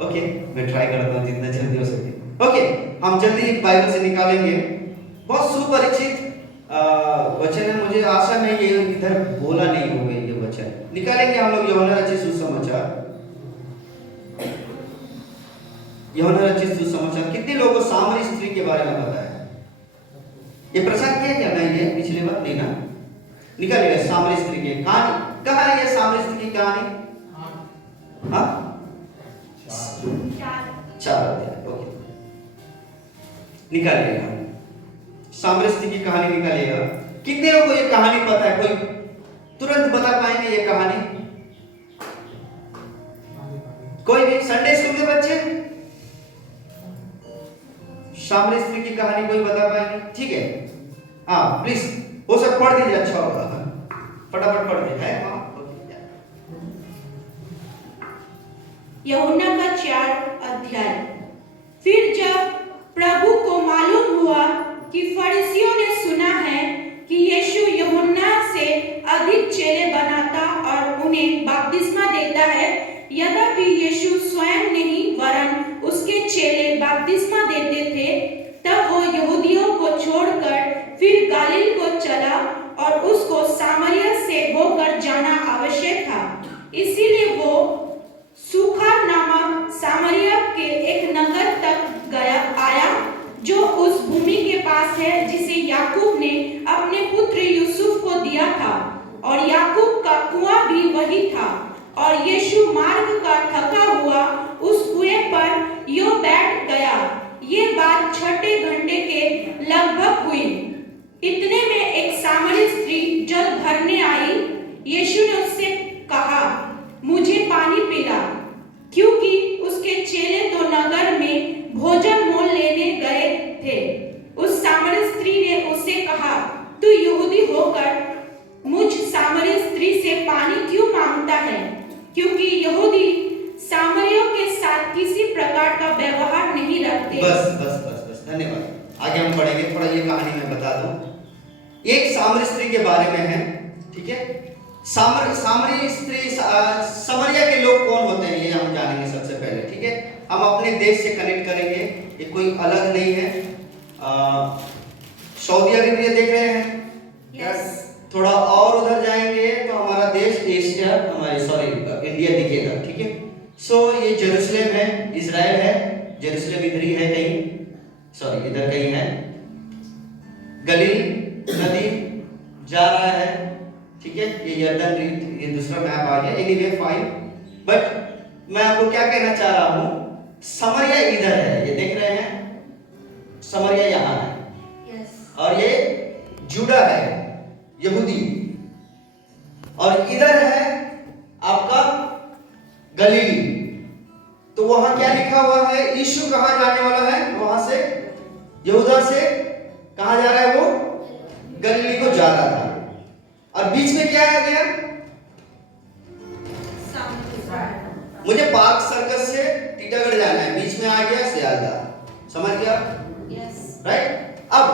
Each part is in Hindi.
ओके, मैं ट्राई करता हूँ जितना जल्दी हो सके। ओके, हम जल्दी बाइबल से निकालेंगे। बहुत सुपरिचित वचन है, मुझे आशा नहीं ये इधर बोला नहीं होगा ये वचन। निकालेंगे हम लोग यूहन्ना रचित सुसमाचार। यूहन्ना रचित सुसमाचार। कितने लोगों को सामरी स्त्री के बारे में पता है? ये प्रचार किया क्या मैं ये पिछले बार? नहीं ना? निकालेगा सामरी स्त्री की कहानी। कहाँ है ये सामरी स्त्री की कहानी? हाँ, 4 अध्याय। ओके, निकालिएगा सामरी स्त्री की कहानी निकालिएगा। कितने लोगों को ये कहानी पता है? कोई तुरंत बता पाएंगे ये कहानी? कोई भी? संडे स्कूल के बच्चे सामरी स्त्री की कहानी कोई बता पाएंगे? ठीक है, हाँ प्लीज, वो सब पढ़ दीजिए, अच्छा होगा, फटाफट पढ़ दीजिए। है हाँ, यूहन्ना का 4 अध्याय। फिर जब प्रभु को मालूम हुआ कि फरीसियों ने सुना है कि यीशु यूहन्ना से अधिक चेले बनाता और उन्हें बपतिस्मा देता है, यद्यपि यीशु स्वयं नहीं वरन उसके चेले बपतिस्मा देते थे, तब वो यहूदियों को छोड़कर फिर गलील को चला और उसको सामरिया से होकर जाना आवश्यक था। इसीलिए वो सुखार नामक सामरिया के एक नगर तक आया जो उस भूमि के पास है जिसे याकूब ने अपने पुत्र यूसुफ को दिया था, और याकूब का कुआं भी वही था। और यीशु मार्ग का थका हुआ उस कुएं पर यो बैठ गया। ये बात 6 घंटे के लगभग हुई। इतने में एक सामरी स्त्री जल भरने आई। यीशु ने उससे कहा, मुझे पानी पिला, क्योंकि उसके चेले तो नगर में भोजन मोल लेने गए थे। उस सामरी स्त्री ने उससे कहा, तू यहूदी होकर मुझ सामरी स्त्री से पानी क्यों मांगता है? क्योंकि यहूदी सामरियों के साथ किसी प्रकार का व्यवहार नहीं रखते। बस बस बस बस, धन्यवाद। आगे हम पढ़ेंगे, थोड़ा ये कहानी मैं बता दूं। एक सामरी स्त्री के बारे में है, ठीक है? सामरी स्त्री, समरिया के लोग कौन होते हैं ये हम जानेंगे सबसे पहले, ठीक है? हम अपने देश से कनेक्ट करेंगे, ये कोई अलग नहीं है। सऊदी अरेबिया देख रहे हैं? यस। थोड़ा और उधर जाएंगे तो हमारा देश एशिया, हमारे सॉरी इंडिया दिखेगा, ठीक है? सो ये जेरूशलेम है, इजराइल है। जेरूशलेम इधर ही है कहीं, सॉरी इधर कहीं है। गलील नदी जा रहा है, ठीक है? ये यर्दन, ये दूसरा मैप आ गया। एनीवे फाइन, बट मैं आपको क्या कहना चाह रहा हूं, समरिया इधर है, ये देख रहे हैं? समरिया यहां है, यस। और ये जुड़ा है, यहूदी, और इधर है आपका गलीली। तो वहां क्या लिखा हुआ है? यीशु कहां जाने वाला है? वहां से, यहूदा से कहां जा रहा है वो? गलीली को जा रहा था। और बीच में क्या आ गया? मुझे पार्क सर्कस से टीटागढ़ जाना है, बीच में आ गया सियालदह। समझ गया? यस। राइट? अब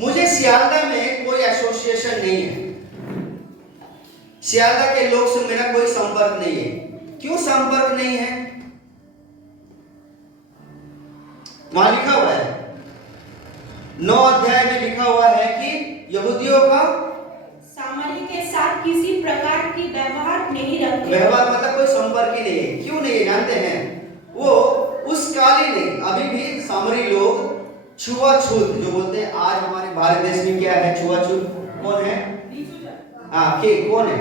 मुझे सियालदह में कोई एसोसिएशन नहीं है, सियालदह के लोग से मेरा कोई संपर्क नहीं है। क्यों संपर्क नहीं है? वहां लिखा हुआ है, 9 अध्याय में लिखा हुआ है कि यहूदियों का सामरी के साथ किसी प्रकार की व्यवहार नहीं रखते। व्यवहार मतलब कोई संपर्क ही नहीं है। क्यों नहीं है जानते हैं? वो उस काल ही नहीं, अभी भी सामरी लोग छुआछूत जो बोलते हैं, आज हमारे भारत देश में क्या है छुआछूत? कौन है? हाँ, के कौन है?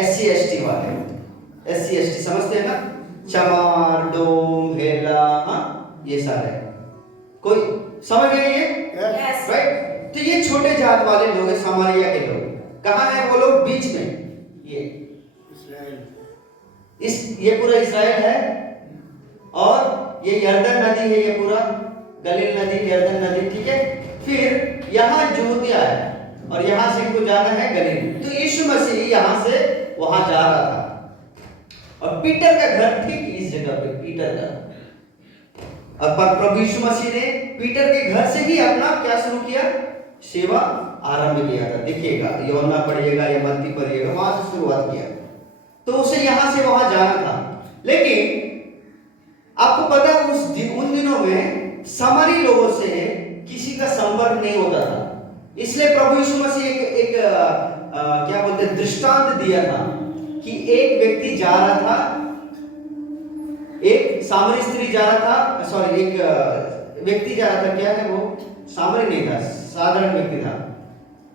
SC ST वाले, SC ST समझते हैं ना? चमार, डोम, हेला, हाँ ये सारे, कोई समझ गए ये? Yes. राइट? तो ये छोटे जात वाले लोग हैं, सामरिया के लोग। कहाँ है वो लोग? बीच में, ये ये पूरा इस्राएल है, और ये यर्दन नदी है, ये पूरा गलील नदी, यर्दन नदी, ठीक है? फिर यहाँ यहूदिया है, और यहाँ से इनको जाना है गलील। तो यीशु मसीह यहाँ से वहां जा रहा था, और पीटर का घर ठीक इस जगह पे, पीटर का। अब प्रभु यीशु मसीह ने पीटर के घर से ही अपना क्या शुरू किया? सेवा आरंभ किया था। देखिएगा, यूहन्ना पढ़िएगा या मत्ती पढ़िएगा, वहां से शुरुआत किया। तो उसे यहां से वहां जाना था, लेकिन आपको पता है उन दिनों में सामरी लोगों से किसी का संपर्क नहीं होता था, इसलिए प्रभु यीशु मसीह एक क्या बोलते हैं दृष्टांत दिया था कि एक व्यक्ति जा रहा था, एक सामरी स्त्री जा रहा था, सॉरी एक व्यक्ति जा रहा था, क्या है वो सामरी नहीं था, साधारण व्यक्ति था।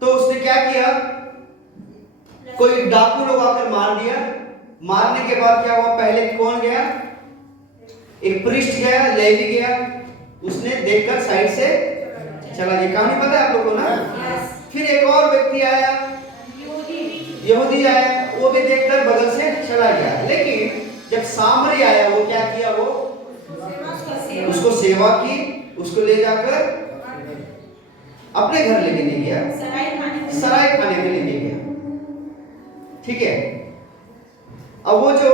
तो उसने क्या किया, कोई डाकू लोग आकर मार दिया। मारने के बाद क्या हुआ, पहले कौन गया, एक पृष्ठ गया, लेवी गया, उसने देखकर साइड से चला गया। कहानी पता है आप लोगों को ना। फिर एक और व्यक्ति आया, यहूदी आया, वो भी देखकर बगल से चला गया। लेकिन जब सामरी आया, वो क्या किया, वो उसको सेवा की, उसको ले जाकर अपने घर लेके नहीं गया, सराय खाने के लिए नहीं गया। ठीक है। अब वो जो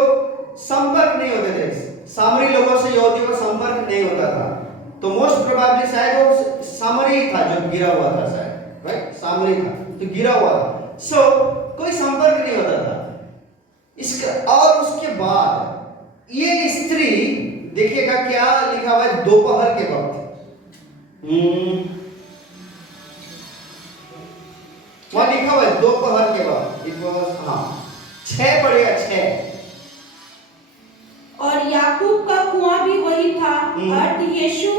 संपर्क नहीं होते थे, सामरी लोगों से यहूदियों का संपर्क नहीं होता था, तो मोस्ट प्रोबेबली शायद वो सामरी ही था जो गिरा हुआ था, शायद राइट, सामरी था तो गिरा हुआ था। सो कोई संपर्क नहीं होता था इसका। और उसके बाद ये स्त्री, देखिएगा क्या लिखा हुआ है, दोपहर के वक्त, वहां लिखा हुआ है दोपहर के वक्त, इट वाज 6 पड़ेगा 6। और याकूब का कुआं भी वही था। अर्थ यीशु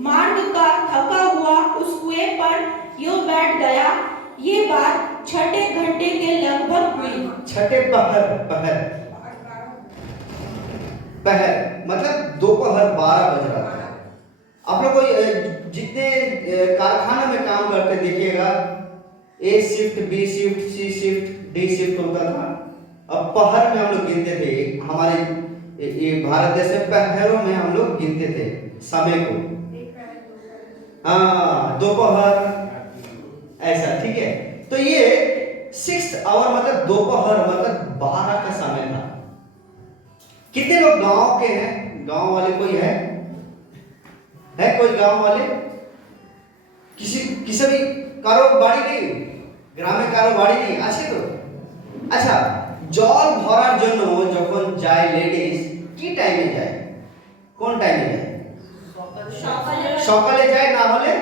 मार्ग का थका हुआ उस कुएं पर यूं बैठ गया। ये बात 6 घंटे के लगभग हुई। 6 पहर मतलब दोपहर 12 बज रहा था। आप लोग को जितने कारखाना में काम करते देखिएगा, ए शिफ्ट, बी शिफ्ट, सी शिफ्ट, डी शिफ्ट होता था। अब पहर में हम लोग गिनते थे, हमारे ये भारत देश में पहरों में हम लोग गिनते थे समय को, दोपहर ऐसा। ठीक है, तो ये 6th आवर मतलब दोपहर मतलब 12 का समय था। कितने लोग गांव के हैं, गांव वाले कोई है कोई गांव वाले, किसी भी कारोबारी नहीं, গ্রামে কারো বাড়ি নেই, আছে তো? আচ্ছা, জল ভরার জন্য যখন যায় লেডিস, কি টাইমে যায়, কোন টাইমে যায়? সকালে যায়, না হলে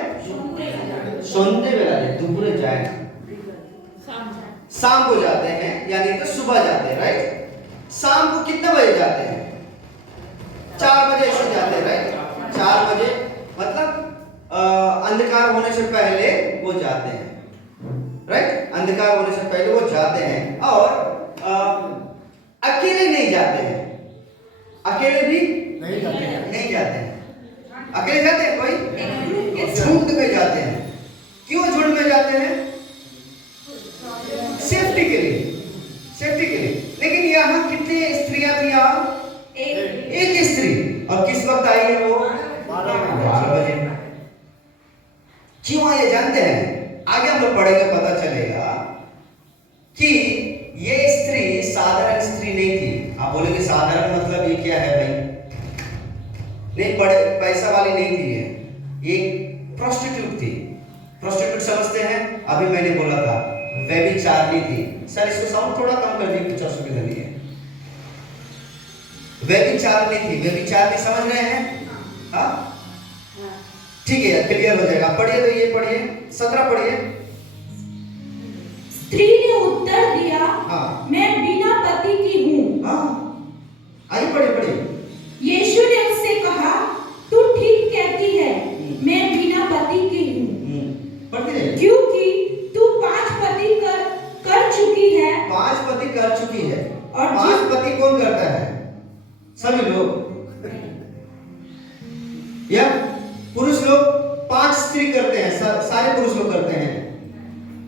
সন্ধ্যেবেলা, দুপুরে যায় না, शाम को जाते हैं, यानी तो सुबह जाते हैं, राइट। शाम को कितने बजे जाते हैं? 4 बजे से जाते हैं, राइट। 4 बजे मतलब अंधकार होने से पहले वो जाते हैं, राइट। अंधकार होने से पहले वो जाते हैं। और अकेले नहीं जाते हैं, अकेले भी नहीं जाते हैं। अकेले जाते हैं कोई, झुंड में जाते हैं। क्यों झुंड में जाते हैं? सेफ्टी के लिए, सेफ्टी के लिए। लेकिन यहाँ कितनी स्त्रियां थी? यहाँ एक स्त्री। और किस वक्त आई है वो? 12 बजे। क्यों आए जानते हैं? आगे हम लोग पढ़ेंगे, पता चलेगा कि ये स्त्री साधारण स्त्री नहीं थी। आप बोलेंगे साधारण मतलब ये क्या है भाई? नहीं, बड़े पैसा वाली नहीं थी ये प्रोस्टिट्यूट थी। प्रोस्टिट्यूट समझते हैं? अभी मैंने बोला था व्यभिचारिणी थी। सर इसको साउंड थोड़ा कम कर दीजिए, कुछ असुविधा नहीं है। व्यभिचारिणी थी। व्यभिचारिणी समझ रहे हैं? हाँ, ठीक है, क्लियर हो जाएगा। पढ़िए, तो ये पढ़िए, 17 पढ़िए। स्त्री ने उत्तर दिया, मैं बिना पति की हूँ। आइए पढ़िए। यीशु ने उससे कहा, तू ठीक कहती है, मैं बिना पति की हूँ, क्योंकि तू 5 पति कर चुकी है। 5 पति कर चुकी है। और 5 पति कौन करता है? सभी लोग, या पुरुष लोग 5 स्त्री करते हैं, सारे पुरुष लोग करते हैं।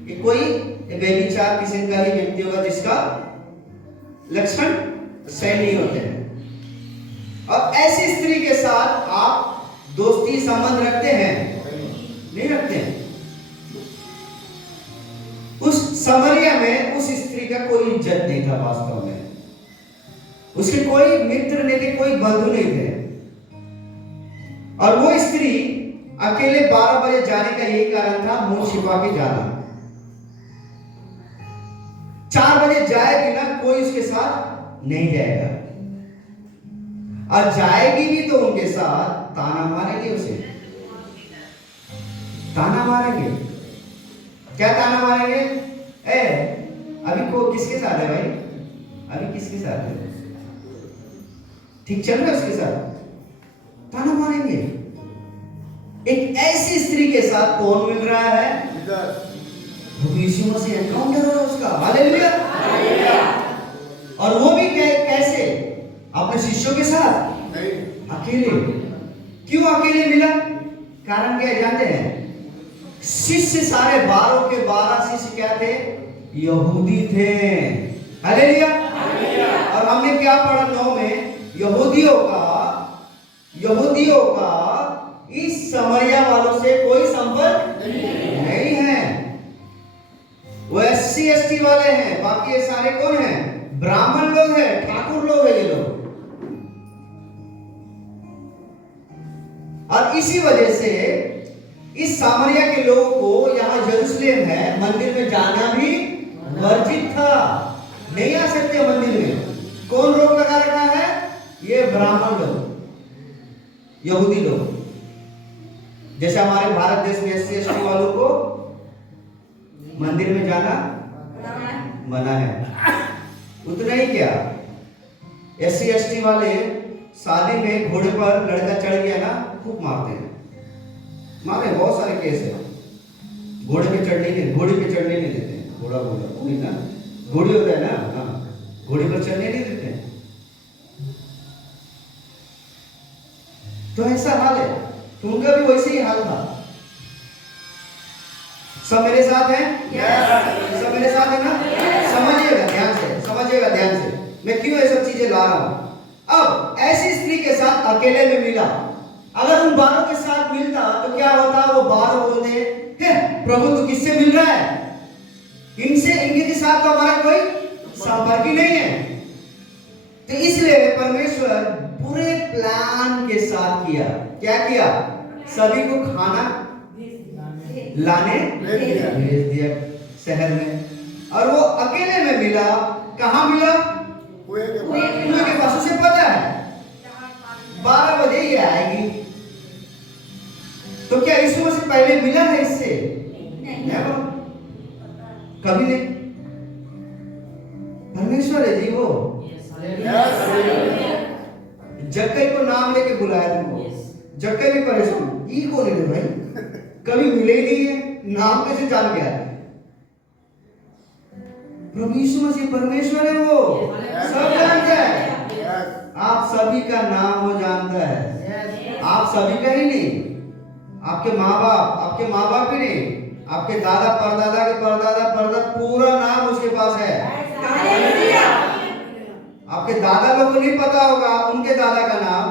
कि कोई व्यभिचार किसी का ही व्यक्ति होगा जिसका लक्षण सही नहीं होते हैं। और ऐसी स्त्री के साथ आप दोस्ती संबंध रखते हैं? नहीं रखते हैं। उस समरिया में उस स्त्री का कोई इज्जत नहीं था वास्तव में। उसके कोई मित्र नहीं थे, कोई बंधु नहीं थे। और वो स्त्री अकेले 12 बजे जाने का यही कारण था, मुंह छिपा के जाना। 4 बजे जाएगी ना, कोई उसके साथ नहीं जाएगा। और जाएगी भी तो उनके साथ ताना मारेंगे उसे, ताना मारेंगे। क्या ताना मारेंगे? अभी को किसके साथ है भाई? अभी किसके साथ है? ठीक चल रहा है उसके साथ? ताना मारेंगे। एक ऐसी स्त्री के साथ कौन मिल रहा है? प्रभु यीशु मसीह एनकाउंटर हो रहा है उसका। हालेलुया। और वो भी कैसे? अपने शिष्यों के साथ? अकेले। क्यों अकेले मिला? कारण क्या जानते हैं? शिष्य सारे 12 के 12 शिष्य क्या थे? यहूदी थे। हालेलुया। और हमने क्या पढ़ा 9 में? यहूदियों का इस समरिया वालों से कोई संपर्क नहीं है। वो SC ST वाले हैं, बाकी ये सारे कौन हैं? ब्राह्मण लोग हैं, ठाकुर लोग हैं ये लोग। और इसी वजह से इस सामरिया के लोगों को, यहाँ यरूशलेम है, मंदिर में जाना भी वर्जित था। नहीं आ सकते मंदिर में। कौन रोक लगा रखा है? ये ब्राह्मण लोग, यहूदी लोग। जैसे हमारे भारत देश में SC ST वालों को मंदिर में जाना मना है, उतना ही क्या, SC ST वाले शादी में घोड़े पर लड़का चढ़ गया ना, खूब मारते हैं। मारे बहुत सारे केस है। घोड़े पे चढ़ने नहीं देते हैं। घोड़ा ना, घोड़ी होता है ना, हाँ, घोड़े पर चढ़ने नहीं देते हैं। तो ऐसा हाल है, तो उनका भी वैसे ही हाल था। सब मेरे साथ हैं? सब मेरे साथ है ना? समझिएगा ध्यान से मैं क्यों ये सब चीजें ला रहा हूं। अब ऐसी स्त्री के साथ अकेले में मिला। अगर उन 12 के साथ मिलता तो क्या होता? वो 12 बोलते हैं, प्रभु तू किससे मिल रहा है? इनके के साथ तो हमारा कोई संपर्क ही नहीं है। तो इसलिए परमेश्वर पूरे प्लान के साथ किया। क्या किया? सभी को खाना लाने भेज दिया शहर में। और वो अकेले में मिला। कहां मिला? कुएं के पास। उसे पता है 12 बजे ये आएगी। तो क्या यीशु मसीह पहले मिला है इससे? नहीं, कभी नहीं। परमेश्वर है जी वो। जक्कई को नाम लेके बुलाया तुमको। जक्कई भी परेशान, ये कौन है भाई? कभी मिले ही नहीं है, नाम कैसे जान गया? प्रभु यीशु मसीह परमेश्वर है वो, सब जानता है। आप सभी का नाम वो जानता है। आप सभी का ही नहीं, आपके माँ बाप भी नहीं, आपके दादा परदादा के परदादा पूरा नाम उसके पास है। आपके दादा लोग को नहीं पता होगा उनके दादा का नाम,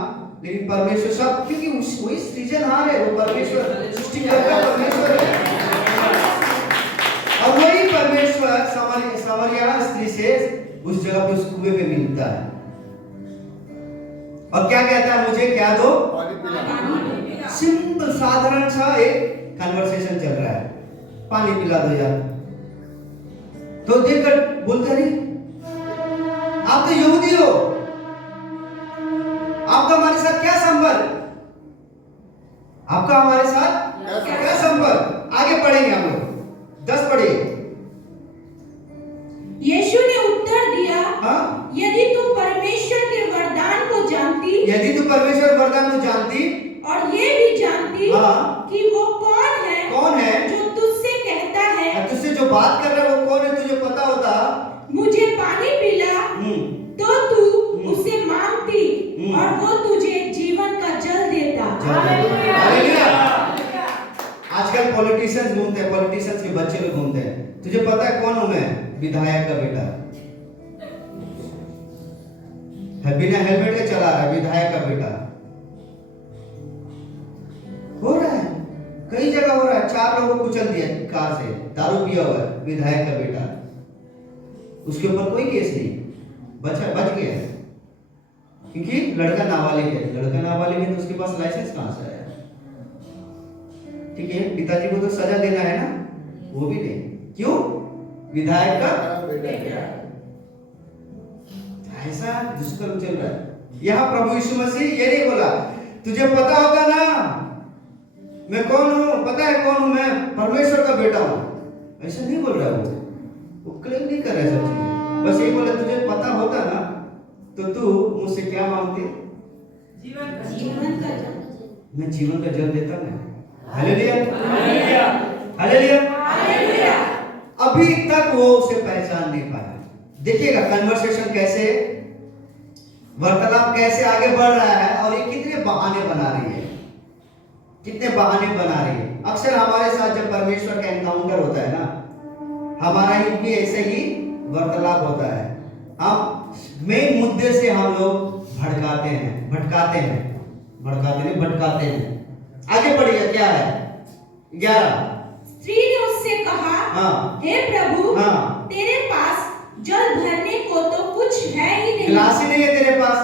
लेकिन परमेश्वर सब, क्योंकि वही सृजनहार है, वो परमेश्वर सृष्टिकर्ता परमेश्वर है। और वही परमेश्वर समरिया स्त्री से उस जगह पे उस कुएं पे मिलता है और क्या कहता है? मुझे क्या दो? सिंपल साधारण सा एक कन्वर्सेशन चल रहा है, पानी पिला दो यार। तो देखकर बोलते रही, आप तो यहूदी हो, आपका हमारे साथ क्या संबंध? आपका हमारे साथ क्या संबंध? आगे पढ़ेंगे हम लोग। 10 पढ़िए। यीशु ने उत्तर दिया, हाँ? यदि तू परमेश्वर के वरदान को जानती, और ये भी जानती, हाँ? कि वो कौन है जो तुझसे कहता है, तुझसे जो बात कर रहा है वो कौन है, तुझे पता होता, मुझे पानी पिला, तो तू उसे मांगती और वो तुझे जीवन का जल देता। हालेलुया। आजकल पॉलिटिशियंस घूमते हैं, पॉलिटिशियंस के बच्चे लोग घूमते हैं। तुझे पता है कौन हूं मैं? विधायक का बेटा है, बिना हेलमेट के चला रहा है, विधायक का बेटा। हो रहा है, कई जगह हो रहा है। 4 लोगों को कुचल दिया कार से, दारू पिया हुआ है, विधायक का बेटा। उसके ऊपर कोई केस नहीं, बच गया, क्योंकि लड़का नाबालिग है। तो उसके पास लाइसेंस कहां से आया? ठीक है, पिताजी को तो सजा देना है ना, वो भी नहीं। क्यों? विधायक का बेटा। ऐसा दुष्कर्म चल रहा है। यहाँ प्रभु यीशु मसीह ये नहीं बोला तुझे पता होगा ना मैं कौन हूँ, पता है कौन हूँ, मैं परमेश्वर का बेटा हूँ, ऐसा नहीं बोल रहा वो क्लेम नहीं कर रहा है सब चीजें, बस ये बोला तुझे पता होता ना तो तू मुझसे क्या मांगते? जीवन का जल। मैं जीवन का जल देता हूँ। Hallelujah hallelujah hallelujah. अभी तक वो उसे पहचान नहीं पाया। देखिएगा कन्वर्सेशन कैसे, वार्तालाप कैसे आगे बढ़ रहा है और ये कितने बहाने बना रही है, कितने बहाने बना रही है। अक्सर हमारे साथ जब परमेश्वर का एनकाउंटर होता है ना, हमारा भी ऐसे ही वार्तालाप होता है। हम मेन मुद्दे से हम लोग भटकाते हैं। आगे बढ़िए, क्या है 11। स्त्री ने उससे कहा, हाँ, हे प्रभु, हाँ, तेरे पास जल भरने को तो कुछ है ही नहीं, गिलास ही नहीं है तेरे पास,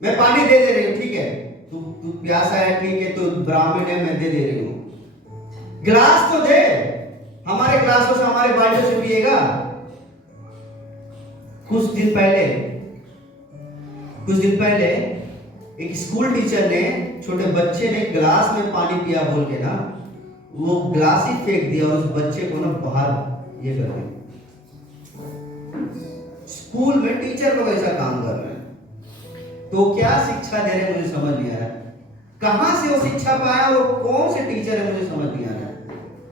मैं पानी दे रही हूँ, ठीक है, तू प्यासा है, ठीक है, तू ब्राह्मण है, मैं दे रही हूँ, गिलास तो दे, हमारे गिलासों से हमारे बाल्टियों से पिएगा। कुछ दिन पहले एक स्कूल टीचर ने छोटे बच्चे ने गिलास में पानी पिया बोल के ना, वो गिलास ही फेंक दिया और उस बच्चे को ना बाहर ये कर दिया। स्कूल में टीचर लोग ऐसा काम कर रहे हैं, तो क्या शिक्षा दे रहे हैं मुझे समझ नहीं आ रहा है। कहां से वो शिक्षा पाया और कौन से टीचर है मुझे समझ नहीं आ रहा है।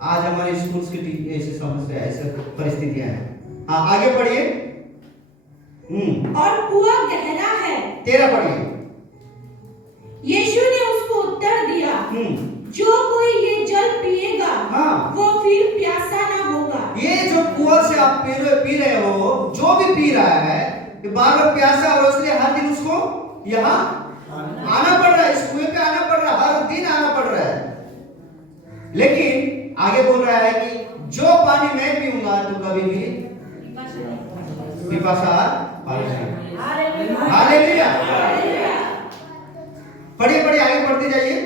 आज हमारे स्कूल्स की ऐसी समस्या, ऐसी परिस्थितियां हैं। हाँ, आगे पढ़िए। और कुआं गहरा है। 13 पढ़िए। यीशु ने उसको उत्तर दिया, जो कोई ये जल पिएगा, हाँ, वो फिर प्यासा ना होगा। ये जो कुआं से आप पी रहे हो, जो भी पी रहा है बार बार प्यासा हो, इसलिए हर दिन उसको यहाँ आना पड़ रहा है, इस कुएं पे आना पड़ रहा है, हर दिन आना पड़ रहा है। लेकिन आगे बोल रहा है कि जो पानी मैं पीऊंगा तो कभी भी पिपासा हालेलुया। पढ़िए आगे बढ़ते जाइए।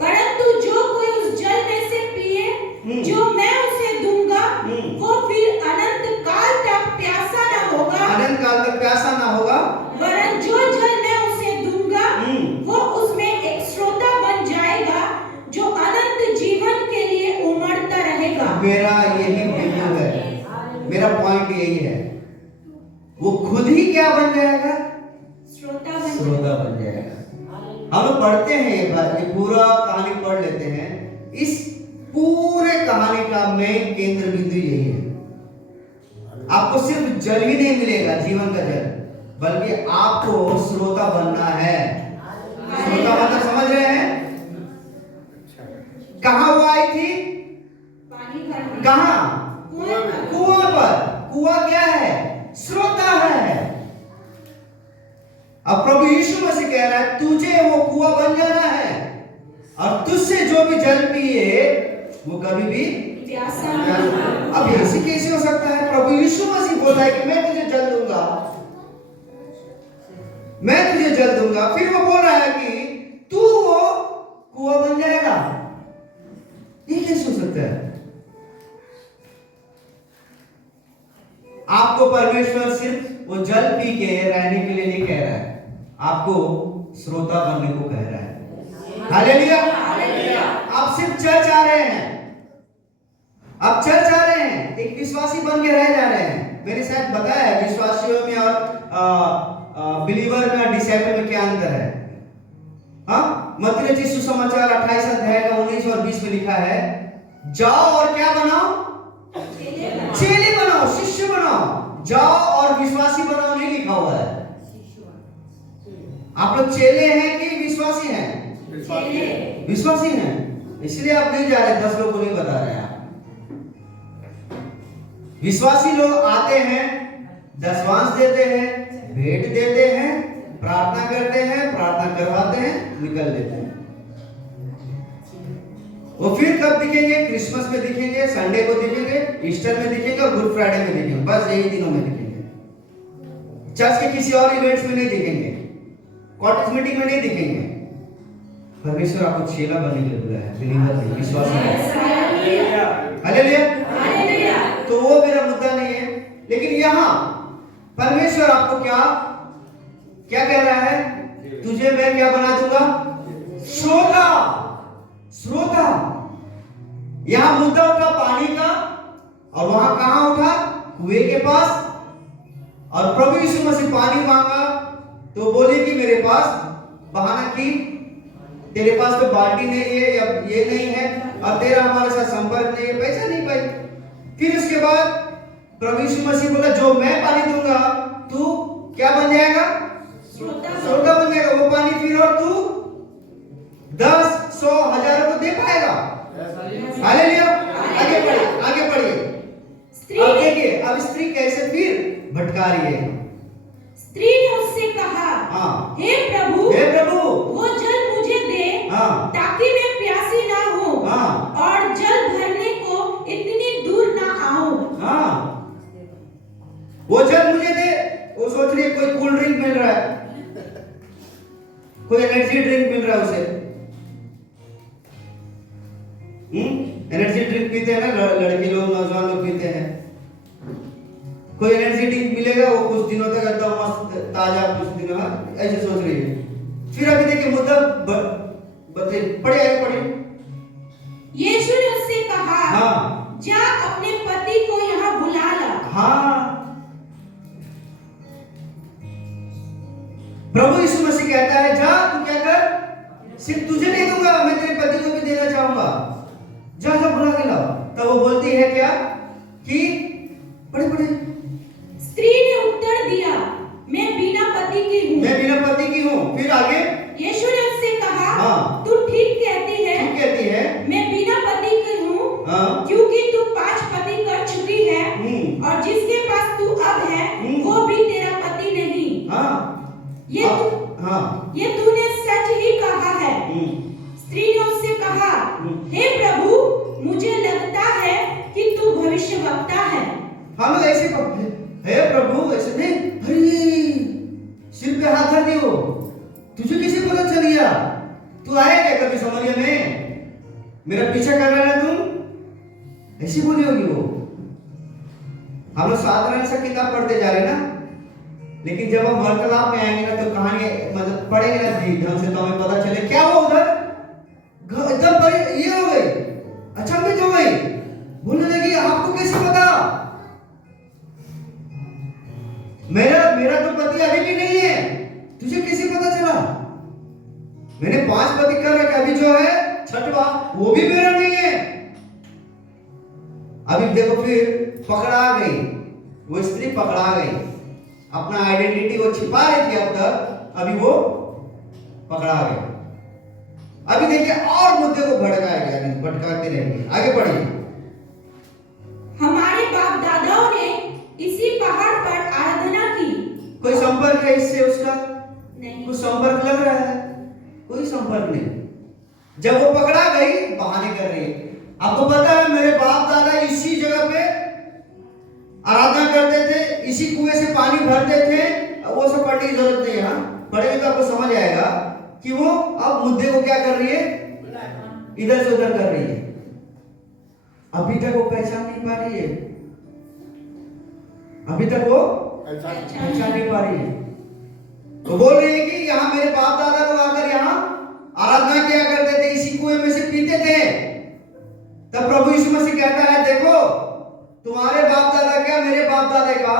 परंतु जो कोई उस जल में से पिए जो मैं उसे दूंगा, वो फिर अनंत काल तक प्यासा ना होगा। अनंत काल तक प्यासा ना होगा, वरन जो जल मैं उसे दूंगा, वो उसमें एक स्रोता बन जाएगा, जो अनंत जीवन के लिए उमड़ता रहेगा। मेरा यही बिंदु है, मेरा पॉइंट यही है। वो खुद ही क्या बन जाएगा? श्रोता बन जाएगा। हम लोग पढ़ते हैं ये पूरा कहानी पढ़ लेते हैं। इस पूरे कहानी का मेन केंद्र बिंदु यही है। आपको सिर्फ जल ही नहीं मिलेगा, जीवन का जल, बल्कि आपको श्रोता बनना है। श्रोता मतलब समझ रहे हैं? कहां वो आई थी? कहां? कुआं पर। कुआं क्या है? श्रोता है। अब प्रभु यीशु मसीह कह रहा है तुझे वो कुआं बन जाना है, और तुझसे जो भी जल पिए वो कभी भी प्यासा। अब ऐसे कैसे हो सकता है? प्रभु यीशु मसीह बोल रहा है कि मैं तुझे जल दूंगा, मैं तुझे जल दूंगा, फिर वो बोल रहा है कि तू वो कुआं बन जाएगा। ये कैसे हो सकता है? आपको परमेश्वर सिर्फ वो जल पी के रहने के लिए नहीं कह रहा है, आपको श्रोता बनने को कह रहा है। हालेलुया। आप सिर्फ चर्च आ रहे हैं, आप चर्च आ रहे हैं, एक विश्वासी बन के रह जा रहे हैं। मैंने शायद बताया है विश्वासियों में और बिलीवर में, डिसाइपल में क्या अंतर है। हाँ, मत्ती रचित सुसमाचार 28 अध्याय का 19 और 20 में लिखा है, जाओ और क्या बनाओ? चेले बनाओ, शिष्य बनाओ। जाओ और विश्वासी बनाओ नहीं लिखा हुआ है। आप लोग चेले हैं कि विश्वासी हैं? विश्वासी हैं, इसलिए आप नहीं जा रहे, 10 लोगों को नहीं बता रहे हैं। विश्वासी लोग आते हैं, दशवांश देते हैं, भेंट देते हैं, प्रार्थना करते हैं, प्रार्थना करवाते हैं, निकल देते हैं। वो फिर कब दिखेंगे? क्रिसमस में दिखेंगे, संडे को दिखेंगे, ईस्टर में दिखेंगे और गुड फ्राइडे में दिखेंगे। बस यही दिनों में दिखेंगे। चर्च के किसी और इवेंट्स में नहीं दिखेंगे, कॉटेज मीटिंग में नहीं दिखेंगे। परमेश्वर आपको चेला बनने के लिए बुलाया है, बिलीवर नहीं, विश्वासी। हालेलुया। तो वो मेरा मुद्दा नहीं है, लेकिन यहाँ परमेश्वर आपको क्या क्या कह रहा है? तुझे मैं क्या बना दूंगा? श्रोता। श्रोता। यहां मुद्दा उठा पानी का, और वहां कहां उठा? कुएं के पास। और प्रभु यीशु मसीह पानी मांगा तो बोले कि मेरे पास बहाना की, तेरे पास तो बाल्टी नहीं है या ये नहीं है, और तेरा हमारे साथ संपर्क नहीं है, पैसा नहीं पाई। फिर उसके बाद प्रभु यीशु मसीह बोला जो मैं पानी दूंगा तू क्या बन जाएगा? श्रोता बन जाएगा। वो पानी फिर और तू 10, 100, 1000 को दे पाएगा। हालेलुया। आगे पढ़िए, आगे पढ़िए। अब देखिए अब स्त्री कैसे फिर भटका रही है। स्त्री ने उससे कहा, हाँ, हे प्रभु, वो जल मुझे दे, हाँ, ताकि मैं प्यासी ना हूँ, हाँ, और जल भरने को इतनी दूर ना आऊं। हाँ, वो जल मुझे दे। वो सोच रही है कोई कूल ड्रिंक मिल रहा है, कोई एनर्जी ड्रिंक मिल रहा है उसे। एनर्जी ड्रिंक पीते हैं ना लड़के लोग, नौजवान लोग पीते हैं। कोई एनर्जी ड्रिंक मिलेगा वो कुछ दिनों तक एकदम मस्त ताजा, कुछ दिनों ऐसे सोच रही है। फिर अभी देखिए मुद्दा बते पढ़े, आगे पढ़े। यीशु ने उससे कहा, हाँ, जा अपने पति को यहाँ बुला ला। हाँ, प्रभु यीशु मसीह कहता है जा तू क्या कर, सिर्फ तुझे नहीं दूंगा, मैं तेरे पति को भी देना चाहूंगा, जा जा बुला के लाओ। तब वो बोलती है क्या कि पढ़े पढ़े। स्त्री ने उत्तर दिया, मैं बिना पति की हूँ। मैं बिना पति की हूँ। फिर आगे यीशु ने उससे कहा, हाँ, तू ठीक कहती है। तू कहती है मैं बिना पति की हूँ, हाँ, क्योंकि तू 5 पति कर चुकी है, और जिसके पास तू अब है वो भी तेरा पति नहीं। हाँ, ये तूने सच ही कहा है। स्त्री ने उससे कहा, हे प्रभु, मुझे लगता है कि तू भविष्यवक्ता है। हम लोग ऐसे हे प्रभु ऐसे नहीं, अरे सिर पे हाथ धर दियो, तुझे किसे पता चल गया? तू आया क्या कभी समझिए में? मेरा पीछा कर रहा है तुम? ऐसी बोली होगी वो। हम लोग साधारण सा किताब पढ़ते जा रहे ना, लेकिन जब हम वार्तालाप में आएंगे ना तो कहानी मतलब पढ़ेंगे ना ढंग से तो हमें पता चले क्या हुआ उधर। एकदम ये हो गई, अचंभित हो गई, बोलने लगी आपको कैसे पता? मेरा तो पति अभी भी नहीं है, तुझे कैसे पता चला? मैंने 5 पति कर रखे, अभी जो है 6वां वो भी मेरा नहीं है। अभी देखो फिर पकड़ा गई, वो स्त्री पकड़ा गई, अपना आइडेंटिटी वो छिपा रही थी अब तक, अभी वो पकड़ा गई। अभी देखिए और मुद्दे को भड़काएगा, भटकाते रहेंगे। आगे बढ़िए। हमारे बाप दादाओं ने इसी पहाड़ पर आराधना की। कोई संपर्क है इससे उसका? नहीं। कुछ संपर्क लग रहा है? कोई संपर्क नहीं। जब वो पकड़ा गई बहाने कर रही है। आपको पता है मेरे बाप दादा इसी जगह पे आराधना करते थे, इसी कुएं से पानी भरते थे। वो सब पढ़ने की जरूरत नहीं है, पढ़ेंगे तो आपको समझ आएगा कि वो अब मुद्दे को क्या कर रही है, इधर से उधर कर रही है। अभी तक वो पहचान नहीं पा रही है, अभी तक वो पहचान नहीं पा रही है। तो बोल रही है कि यहाँ मेरे बाप दादा लोग आकर यहाँ आराधना किया करते थे, इसी कुएं में से पीते थे। तब प्रभु यीशु मसीह कहता है देखो तुम्हारे बाप दादा क्या मेरे बाप दादा का,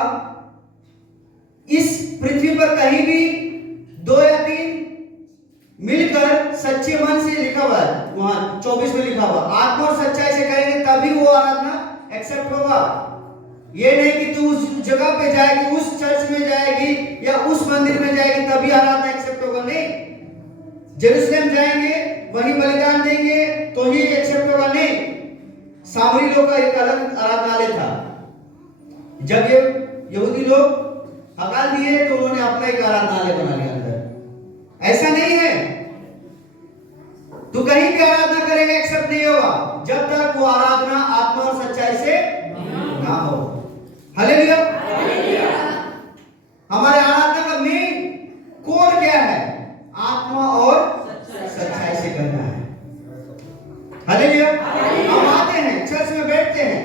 इस पृथ्वी पर कहीं भी 2 या 3 मिलकर सच्चे मन से लिखा हुआ है, वहां 24 में लिखा हुआ, आत्मा और सच्चाई से करेंगे तभी वो आराधना एक्सेप्ट होगा। ये नहीं कि तू उस जगह पे जाएगी, उस चर्च में जाएगी या उस मंदिर में जाएगी तभी आराधना एक्सेप्ट होगा, नहीं। जेरूसलम जाएंगे वहीं बलिदान देंगे तो ही एक्सेप्ट होगा, नहीं। सामरी लोग का एक अलग आराधनालय था। जब ये यहूदी लोग हकाल दिए तो उन्होंने अपना एक आराधनालय बना लिया अंदर। ऐसा नहीं है, तू कहीं भी आराधना करेगा एक्सेप्ट नहीं होगा जब तक वो आराधना आत्मा और सच्चाई से ना हो। हालेलुया। हमारे आराधना का मेन कोर क्या है? आत्मा और सच्चाई से करना है। हालेलुया। हम आते हैं चर्च में बैठते हैं,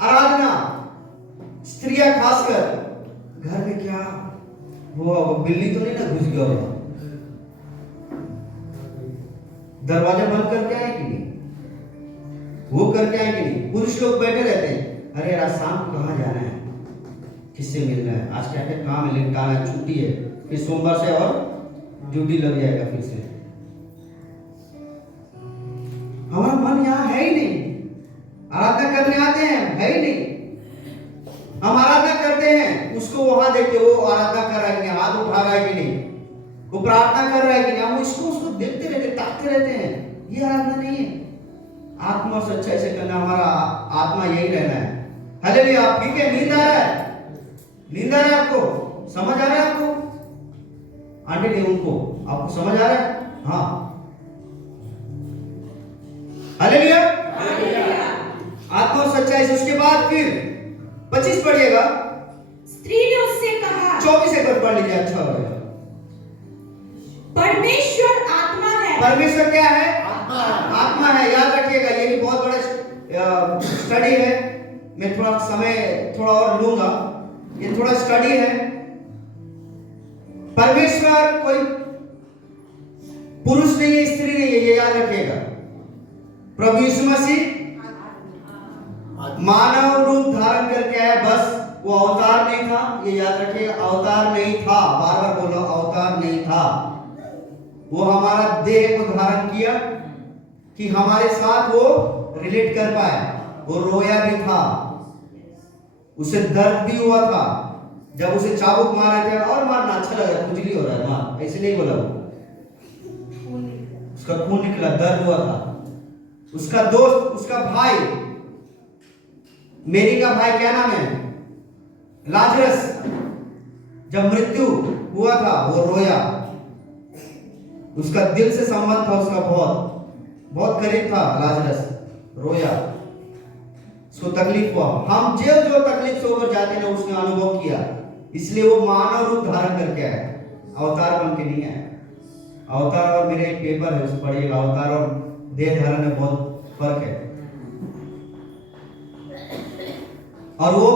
आराधना, स्त्रियां खासकर घर में क्या वो बिल्ली तो नहीं ना दरवाजा बंद करके आए कि नहीं? वो करके आए कि नहीं? पुरुष लोग बैठे रहते हैं, अरे यार शाम को कहाँ जाना है, किससे मिलना है, आज क्या क्या काम है, निपटाना है, छुट्टी है, फिर सोमवार से और ड्यूटी लग जाएगा फिर से। हमारा मन यहाँ है ही नहीं, आराधना करने आते हैं, है ही नहीं। हम आराधना करते हैं, उसको वहां देखते, वो आराधना कर रहा है कि नहीं, हाथ उठा रहा है कि नहीं, वो प्रार्थना कर रहा है कि नहीं, हम उसको देखते रहते, ताकते रहते हैं। ये आराधना नहीं है। आत्मा और सच्चाई से करना, हमारा आत्मा यही रहना है। हालेलुया। आप ठीक है? नींद आ रहा है? नींद आ रहा है आपको? समझ आ रहा है आपको? आंटी नहीं, उनको आपको समझ आ रहा है? हाँ, हालेलुया। आत्मा और सच्चाई से। उसके बाद फिर 25 पढ़िएगा। स्त्री ने उससे कहा, 24 एक बार पढ़ लीजिए, अच्छा होगा। परमेश्वर आत्मा है। परमेश्वर क्या है? आत्मा है। याद रखिएगा, ये भी बहुत बड़ा स्टडी है। मैं थोड़ा समय थोड़ा और लूंगा, ये थोड़ा स्टडी है। परमेश्वर कोई पुरुष नहीं है, स्त्री नहीं है, ये याद रखिएगा। प्रभु यीशु मसीह मानव रूप धारण करके आया, बस वो अवतार नहीं था, ये याद रखिएगा, अवतार नहीं था। बार बार बोलो, अवतार नहीं था। वो हमारा देह को धारण किया कि हमारे साथ वो रिलेट कर पाए। वो रोया भी था, उसे दर्द भी हुआ था जब उसे चाबुक मारे थे, और मारना अच्छा लग रहा है, खुजली हो रहा है, मार, ऐसे नहीं बोला वो, उसका खून निकला, दर्द हुआ था। उसका दोस्त, उसका भाई, मेरी का भाई, क्या नाम है, लाजरस, जब मृत्यु हुआ था वो रोया। उसका दिल से संबंध था, उसका बहुत बहुत करीब था। लाजरस रोया, उसको तकलीफ हुआ। हम जो जो तकलीफ से होकर जाते हैं उसने अनुभव किया, इसलिए वो मानव रूप धारण करके आया, अवतार बन के नहीं आया। अवतार और मेरे एक पेपर है, उस पढ़िएगा। अवतार और देह धारण में बहुत फर्क है। और वो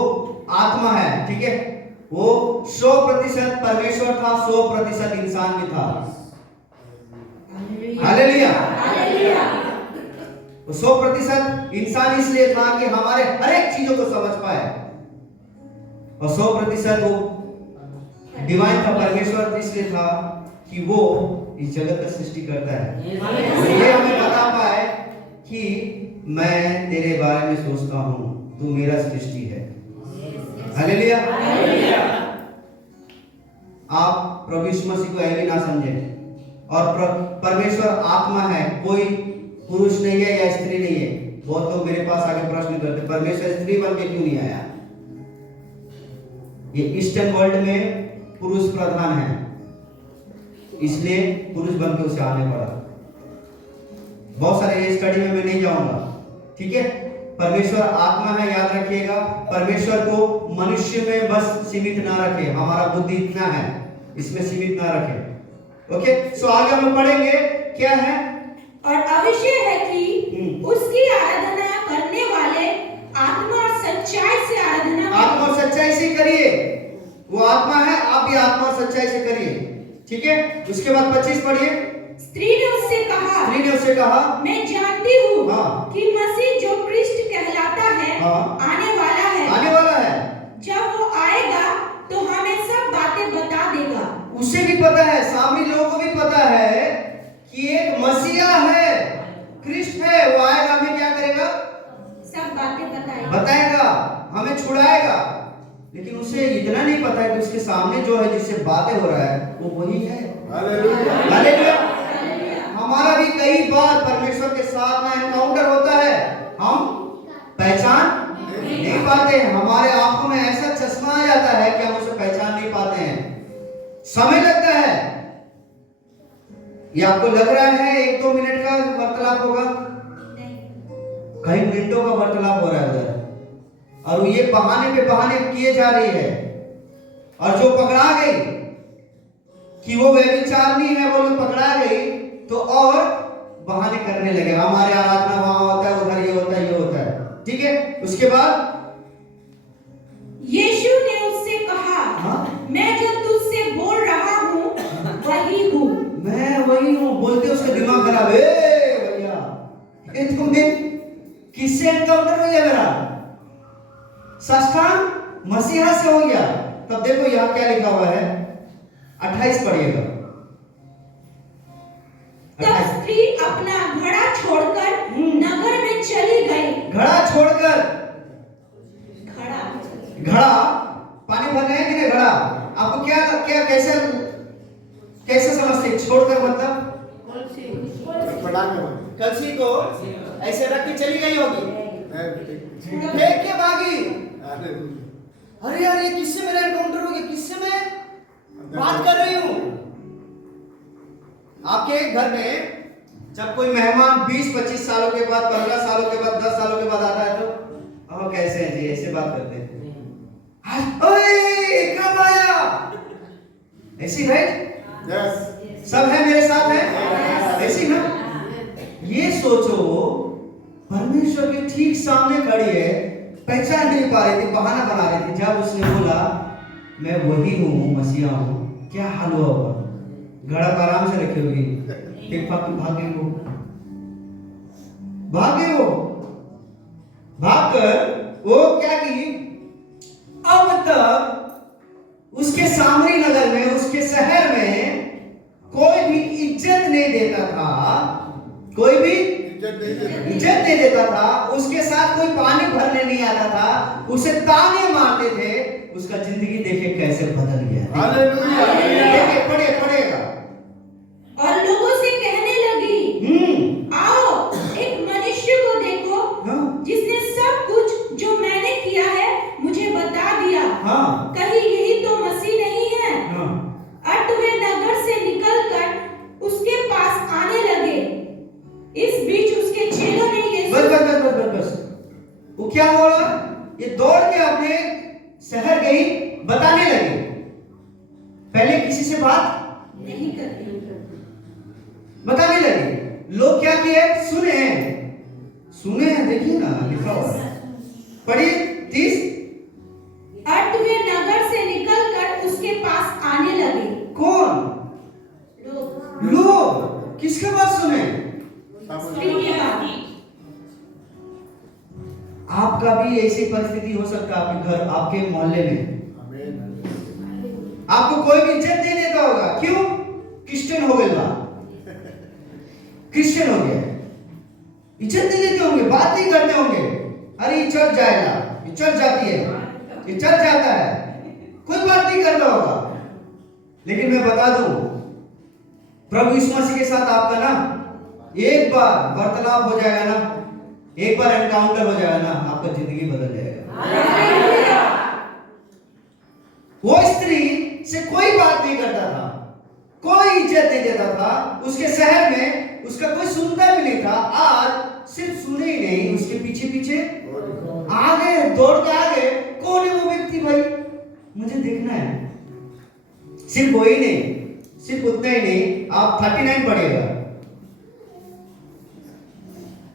आत्मा है, ठीक है। वो 100% परमेश्वर था, 100% इंसान भी था। हालेलुया। वो 100% इंसान इसलिए था कि हमारे हर एक चीजों को समझ पाए, और 100% वो डिवाइन था, परमेश्वर इसलिए था कि वो इस जगत का सृष्टि करता है। ये हमें बता पाए कि मैं तेरे बारे में सोचता हूं, तू मेरा सृष्टि है। हालेलुया। आप प्रभु यीशु मसीह को ऐसे ना समझें। और परमेश्वर आत्मा है, कोई पुरुष नहीं है या स्त्री नहीं है। बहुत लोग मेरे पास आके प्रश्न करते, परमेश्वर स्त्री बन के क्यों नहीं आया? ये ईस्टर्न वर्ल्ड में पुरुष प्रधान है, इसलिए पुरुष बन के उसे आने पड़ा। बहुत सारे ये स्टडी में मैं नहीं जाऊंगा, ठीक है। परमेश्वर आत्मा है, याद रखिएगा। परमेश्वर को मनुष्य में बस सीमित ना रखे, हमारा बुद्धि इतना है, इसमें सीमित ना रखे। ओके, सो आगे हम पढ़ेंगे क्या है। और अविषय है कि उसकी आराधना करने वाले आत्मा और सच्चाई से आराधना करें। आत्मा और सच्चाई से करिए। वो आत्मा है, आप भी आत्मा और सच्चाई से करिए, ठीक है। उसके बाद 25 पढ़िए। स्त्री ने उससे कहा, मैं जानती हूँ कि मसीह जो क्रिस्ट कहलाता है आने वाला है। जब वो आएगा तो हमें सब बातें बता देगा। उसे भी पता है, सामने लोगों को भी पता है कि एक मसीहा है, क्रिस्ट है, वो आएगा, हमें क्या करेगा? सब बातें बताएगा, हमें छुड़ाएगा। लेकिन उसे इतना नहीं पता है कि उसके सामने जो है, जिससे बातें हो रहा है, वो वही है। हालेलुया। हमारा भी कई बार परमेश्वर के साथ ना एनकाउंटर होता है, हम पहचान नहीं पाते हैं। हमारे आंखों में ऐसा चश्मा आ जाता है कि हम उसे पहचान नहीं पाते हैं, समय लगता है। ये आपको लग रहा है 1-2 मिनट का वार्तालाप होगा, कई मिनटों का वार्तालाप हो रहा है उधर, और ये बहाने पे बहाने किए जा रही है। और जो पकड़ा गई कि वो व्यभिचारिणी है, वो लोग पकड़ा गई तो और बहाने करने लगे, हमारे आराधना वहां होता है, उधर ये होता है, ये होता है, ठीक है। उसके बाद यीशु ने उससे कहा, मैं जो तुझसे बोल रहा हूँ वही हूँ। मैं वही हूँ बोलते उसका दिमाग खराब है। ये तुम्हें किससे एनकाउंटर हो गया मेरा? साष्टांग मसीहा से हो गया। तब देखो यहां क्या लिखा हुआ है, 28 पढ़िएगा। तब स्त्री अपना घड़ा छोड़कर नगर में चली गई। घड़ा छोड़कर, घड़ा घड़ा पानी भरने है कि नहीं? घड़ा आपको क्या क्या कैसे कैसे समझते? छोड़कर मतलब कलसी को ऐसे रख के चली गई होगी, फेंक के भागी। अरे यार, ये किससे मेरा एनकाउंटर हो गया? किससे मैं बात कर रही हूं? आपके घर में जब कोई मेहमान 20-25 सालों के बाद, 15 सालों के बाद, 10 सालों के बाद आता है तो कैसे हैं जी, ऐसे बात करते हैं। ओए कब आया? ऐसी राइट? यस। सब है मेरे साथ है ऐसी ना? ये सोचो, परमेश्वर के ठीक सामने खड़ी है, पहचान नहीं पा रही थी, बहाना बना रही थी। जब उसने बोला मैं वही हूँ, मसीहा हूँ, क्या हाल हुआ होगा? घड़ा आराम से रखी होगी, फिर भागे वो, भागकर वो क्या की? अब तक उसके सामरी नगर में, उसके शहर में कोई भी इज्जत नहीं देता था, कोई भी इज्जत नहीं देता था, उसके साथ कोई पानी भरने नहीं आता था, उसे ताने मारते थे। उसका जिंदगी देखे कैसे बदल गया। हालेलुया। देखिए, पढ़ेगा। और लोगों से कहने लगी, आओ एक मनुष्य को देखो जिसने सब कुछ जो मैंने किया है मुझे बता दिया। हाँ। कहीं यही तो मसीह नहीं है? हाँ। और वे नगर से निकलकर उसके पास आने लगे। इस बीच उसके चेलों ने यीशु बस वो क्या बोला? ये दौड़ के अपने शहर गई, बताने लगी। पहले किसी से बात नहीं करती, बताने लगी। लोग क्या किए? सुने हैं, देखिए ना लिखा हुआ है, पढ़िए 30। और वे नगर से निकलकर उसके पास आने लगे। कौन लोग? किसके बात सुने? स्त्री के बात। आपका भी ऐसी परिस्थिति हो सकता है, आपके घर, आपके मोहल्ले में आपको कोई भी इज्जत नहीं देता होगा। क्यों? क्रिश्चियन हो गया, क्रिश्चियन हो गया, इज्जत नहीं देते होंगे, बात नहीं करते होंगे। अरे ये चर्च जाएगा, ये चर्च जाती है, ये चर्च जाता है, कोई बात नहीं करता होगा। लेकिन मैं बता दूं, प्रभु यीशु मसीह के साथ आपका ना एक बार वार्तालाप हो जाएगा ना, एक बार एनकाउंटर हो जाएगा ना, आपका जिंदगी बदल जाएगा। वो स्त्री से कोई बात नहीं करता था, कोई इज्जत नहीं देता था, उसके शहर में उसका कोई सुनता भी नहीं था। आज सिर्फ सुने ही नहीं, उसके पीछे पीछे आ गए, दौड़ के आ गए। कौन है वो व्यक्ति भाई? मुझे देखना है। सिर्फ वही नहीं, सिर्फ उतना ही नहीं, आप 39 पढ़िएगा।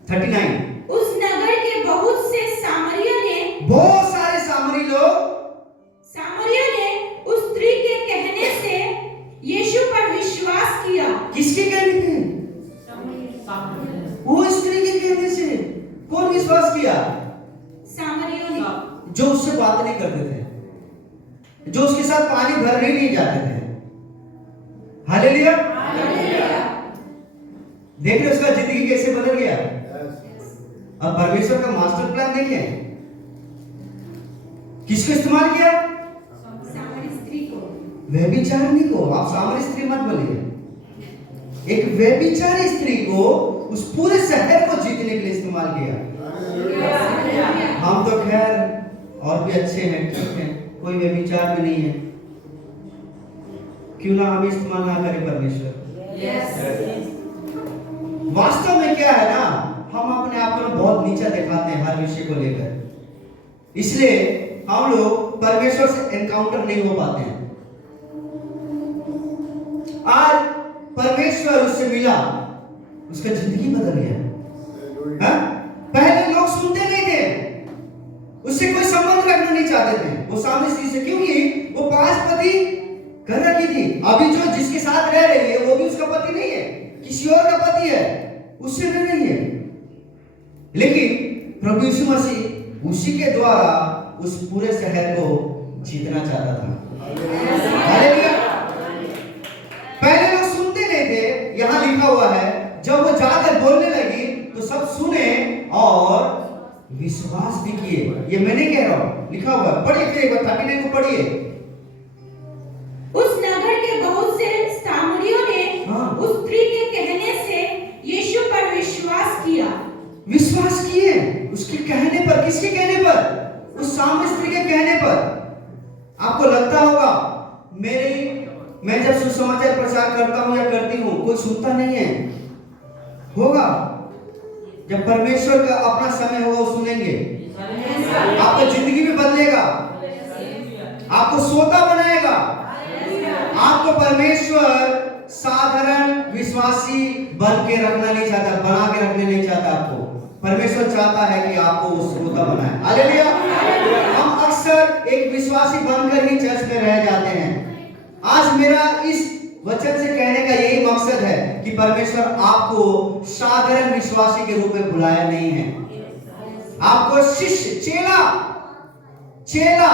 39। उस नगर के बहुत से सामरियों ने, बहुत सारे सामरी लोग, सामरियों ने उस स्त्री के कहने से यीशु पर विश्वास किया। किसके कहने से? वो स्त्री के कहने से। कौन विश्वास किया? सामरियों ने, जो उससे बात नहीं करते थे, जो उसके साथ पानी भरने नहीं जाते थे। हालेलुया। देख रहे उसका जिंदगी कैसे बदल गया। अब परमेश्वर का मास्टर प्लान देखिए, किसको इस्तेमाल किया? सामरी स्त्री को। व्यभिचारिणी को। आप सामरी स्त्री मत बोलिए, एक व्यभिचारी स्त्री को उस पूरे शहर को जीतने के लिए इस्तेमाल किया। हम तो खैर और भी अच्छे हैं, ठीक है, कोई व्यभिचार भी नहीं है, क्यों ना हम इस्तेमाल ना करें परमेश्वर। वास्तव में क्या है ना, हम अपने आप को बहुत नीचा दिखाते हैं हर विषय को लेकर, इसलिए हम लोग परमेश्वर से एनकाउंटर नहीं हो पाते हैं। आज परमेश्वर उससे मिला, उसका जिंदगी बदल गया। पहले लोग सुनते नहीं थे, उससे कोई संबंध रखना नहीं चाहते थे वो सामने स्त्री से, क्योंकि वो 5 पति कर रखी थी। अभी जो जिसके साथ रह रही है वो भी उसका पति नहीं है, किसी और का पति है, उससे रह रही है। लेकिन प्रभु यीशु मसीह उसी के द्वारा उस पूरे शहर को जीतना चाहता था। हालेलुया। पहले लोग सुनते नहीं थे, यहां लिखा हुआ है जब वो जाकर बोलने लगी तो सब सुने और विश्वास भी किए। ये मैं नहीं कह रहा हूं, लिखा हुआ है। पढ़िए फिर एक बार 39 को पढ़िए। उस नगर के बहुत से सामरियों ने उस स्त्री के कहने से यीशु पर विश्वास किया। विश्वास किए उसके कहने पर। किसके कहने पर? उस सामरी स्त्री के कहने पर। आपको लगता होगा मैं जब सुसमाचार प्रचार करता हूं या करती हूं कोई सुनता नहीं है, होगा। जब परमेश्वर का अपना समय होगा वो सुनेंगे। आपको जिंदगी में बदलेगा, आपको सोता बनाएगा। आपको परमेश्वर साधारण विश्वासी बन के रखना नहीं चाहता, बना के रखने नहीं चाहता। आपको परमेश्वर चाहता है कि आपको वो श्रोता बनाए। हालेलुया। हम अक्सर एक विश्वासी बनकर ही चर्च में रह जाते हैं। आज मेरा इस वचन से कहने का यही मकसद है कि परमेश्वर आपको साधारण विश्वासी के रूप में बुलाया नहीं है। आपको शिष्य, चेला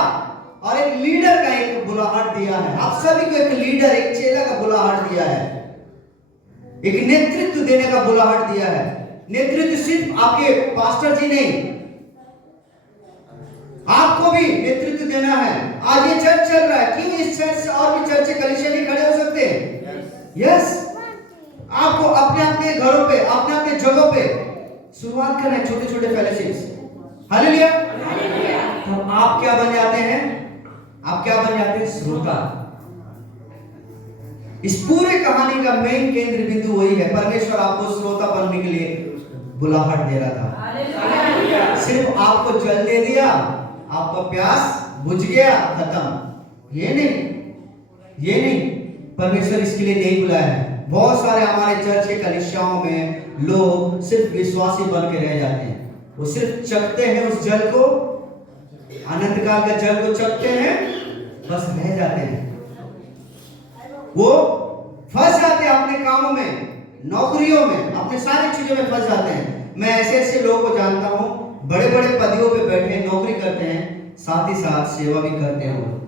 और एक लीडर का एक बुलाहट दिया है। आप सभी को एक लीडर, एक चेला का बुलाहट दिया है, एक नेतृत्व देने का बुलाहट दिया है। नेतृत्व सिर्फ आपके पास्टर जी नहीं, आपको भी नेतृत्व देना है। आज ये चर्च चल रहा है, क्यों इस चर्च से और भी चर्च कलीसिया नहीं खड़े हो सकते? यस। आपको अपने अपने घरों पे, अपने अपने जगहों पे शुरुआत करना है, छोटे छोटे फेलोशिप्स। हालेलुया। तो आप क्या बन जाते हैं? आप क्या बन जाते हैं? श्रोता। इस पूरे कहानी का मेन केंद्र बिंदु वही है। परमेश्वर आपको श्रोता बनने के लिए बुलाहट दे रहा था। सिर्फ आपको जल दे दिया, आपका प्यास बुझ गया, खत्म। ये नहीं। परमेश्वर इसके लिए नहीं बुलाया है। बहुत सारे हमारे चर्च के कलीसियाओं में लोग सिर्फ विश्वासी बन के रह जाते हैं। वो सिर्फ चखते हैं उस जल को, अनंत काल का जल को चखते हैं, बस रह जाते हैं। वो फंस जाते हैं अपने कामों में, नौकरियों में, अपने सारी चीजों में फंस जाते हैं। मैं ऐसे लोगों को जानता हूं, बड़े बड़े पदों पे बैठे नौकरी करते हैं, साथ ही साथ सेवा भी करते हैं। वो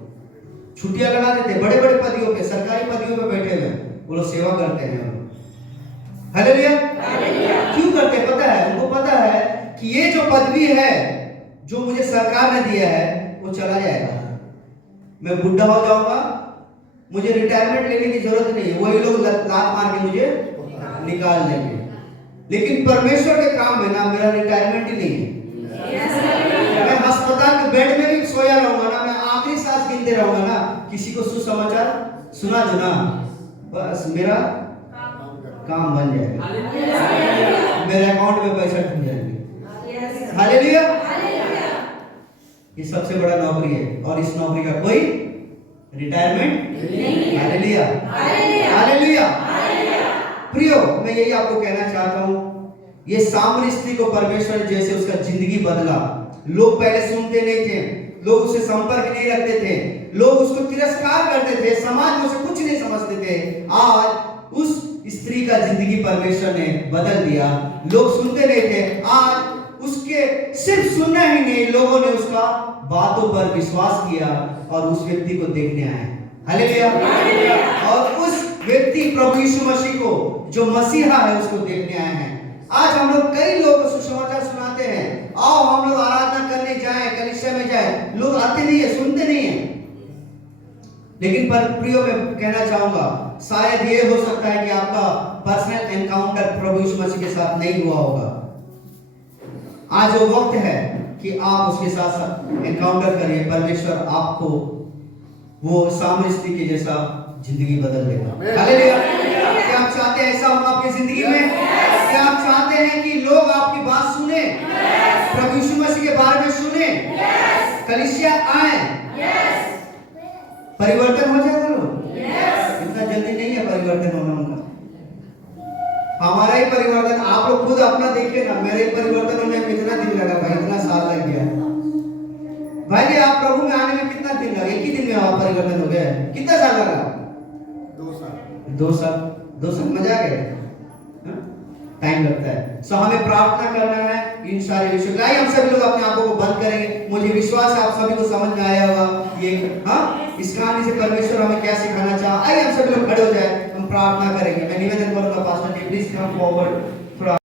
छुट्टियां लगा देते हैं, बड़े बड़े पदों पे, सरकारी पदों पे बैठे हुए वो लोग सेवा करते हैं। हालेलुया। क्यों करते हैं पता है? उनको पता है कि ये जो पदवी है जो मुझे सरकार ने दिया है वो चला जाएगा, मैं बुढ़ा हो जाऊंगा, मुझे रिटायरमेंट लेने की जरूरत नहीं है। वही लोग लात मार के मुझे निकाल देंगे। लेकिन परमेश्वर के काम में ना मेरा रिटायरमेंट ही नहीं है। मैं अस्पताल के बेड में भी सोया रहूंगा ना, मैं आखिरी सांस गिनते रहूंगा ना, किसी को सुसमाचार सुना दो ना, बस मेरा काम बन जाएगा, मेरे अकाउंट में पैसा ढूंढ जाएंगे। हालेलुया। ये सबसे बड़ा नौकरी है और इस नौकरी का कोई रिटायरमेंट नहीं। हालेलुया। हालेलुया। प्रियो, मैं यही आपको कहना चाहता हूं, ये सामरी स्त्री को परमेश्वर ने जैसे उसका जिंदगी बदला। लोग पहले सुनते नहीं थे, लोग उससे संपर्क नहीं रखते थे, लोग उसको तिरस्कार करते थे, समाज में उसे कुछ नहीं समझते थे। आज उस स्त्री का जिंदगी परमेश्वर ने बदल दिया। लोग सुनते नहीं थे, आज उसके सिर्फ सुनना ही नहीं, लोगों ने उसका बातों पर विश्वास किया और उस व्यक्ति को देखने आए। हालेलुया। और उस व्यक्ति प्रभु यीशु मसीह को जो मसीहा है उसको देखने आए हैं। आज हम लोग कई लोगों को सुसमाचार सुनाते हैं, आओ हम लोग आराधना करने जाएं, कलीसिया में जाएं, लोग आते नहीं है, सुनते नहीं है। लेकिन पर प्रियो मैं कहना चाहूंगा, शायद ये हो सकता है कि आपका पर्सनल एनकाउंटर प्रभु यीशु मसीह के साथ नहीं हुआ होगा। आज वो वक्त है कि आप उसके साथ एनकाउंटर करिए। परमेश्वर आपको वो सामरी स्त्री के जैसा जिंदगी बदल देगा। हालेलुया। क्या आप चाहते हैं ऐसा हो आपकी जिंदगी में? क्या आप चाहते हैं कि लोग आपकी बात सुने, प्रभु यीशु मसीह के बारे में सुने, कलीसिया आए, परिवर्तन हो जाए? बोलो इतना जल्दी नहीं है परिवर्तन होना उनका। हमारा ही परिवर्तन, आप लोग खुद अपना देखिए ना, मेरे परिवर्तन होने में कितना दिन लगा भाई, इतना साल लग गया भाई जी। आप प्रभु में आने में कितना दिन लगा? एक ही दिन में आप परिवर्तन हो गया? कितना साल लगा? 2 साल। 2 साल मजा आ गया। टाइम लगता है। सो हमें प्रार्थना करना है इन सारे विषयों। आइए हम सभी लोग अपने आंखों को बंद करेंगे। मुझे विश्वास है आप सभी को समझ में आया होगा ये इस कहानी से परमेश्वर हमें क्या सिखाना चाहा। आइए हम सभी लोग खड़े हो जाए, हम प्रार्थना करेंगे। मैं निवेदन करूंगा pastor ji please come forward.